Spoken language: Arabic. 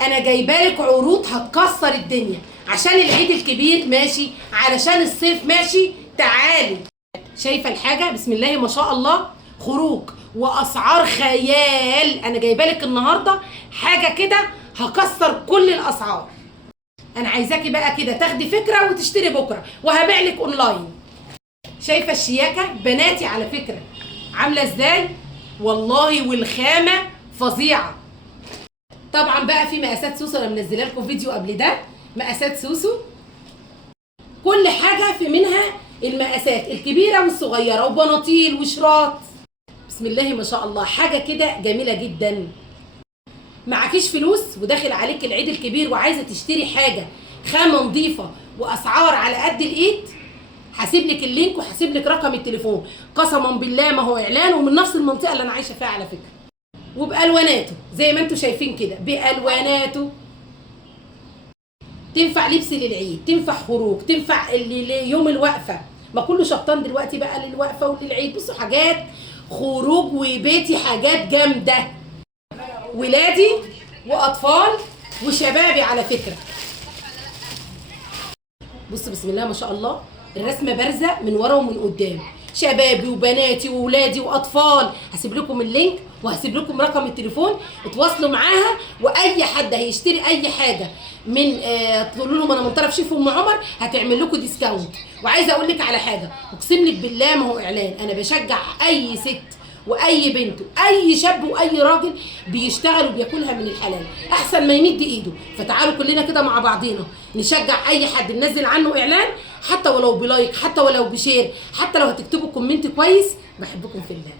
انا جايبالك عروض هتكسر الدنيا عشان العيد الكبير ماشي، علشان الصيف ماشي. تعالي. شايفه الحاجه؟ بسم الله ما شاء الله، خروج واسعار خيال. انا جايبالك النهارده حاجه كده هكسر كل الاسعار. انا عايزاكي بقى كده تاخدي فكره وتشتري بكره، وهبيع لك اونلاين. شايفه الشياكه بناتي على فكره عامله ازاي والله، والخامه فظيعه. طبعا بقى في مقاسات سوسو، انا منزله لكم فيديو قبل ده مقاسات سوسو، كل حاجه في منها المقاسات الكبيره والصغيره، وبناطيل وشراط. بسم الله ما شاء الله، حاجه كده جميله جدا. معكيش فلوس وداخل عليك العيد الكبير وعايزه تشتري حاجه خامه نظيفه واسعار على قد الايد، هسيب لك اللينك وهسيب لك رقم التليفون. قسما بالله ما هو اعلان، ومن نفس المنطقه اللي انا عايشه فيها على فكره، وبالواناته زي ما انتم شايفين كده، بالواناته. تنفع لبس للعيد، تنفع خروج، تنفع يوم الوقفه، ما كله شطان دلوقتي بقى للوقفه وللعيد. بصوا حاجات خروج وبيتي، حاجات جامده، ولادي واطفال وشبابي على فكره. بصوا بسم الله ما شاء الله، الرسمه بارزه من ورا ومن قدام، شبابي وبناتي واولادي واطفال. هسيب لكم اللينك وهسيب لكم رقم التليفون، اتواصلوا معاها. واي حد هيشتري اي حاجه من تقولوا لهم انا من طرف شيف ام عمر، هتعمل لكم ديسكاونت. وعايزه اقول لك على حاجه، اقسم لك بالله ما هو اعلان، انا بشجع اي ست واي بنت واي شاب واي راجل بيشتغل وبياكلها من الحلال احسن ما يمد ايده. فتعالوا كلنا كده مع بعضينا نشجع اي حد ننزل عنه اعلان، حتى ولو بلايك، حتى ولو بشير، حتى لو هتكتبوا كومنت كويس. بحبكم في الله.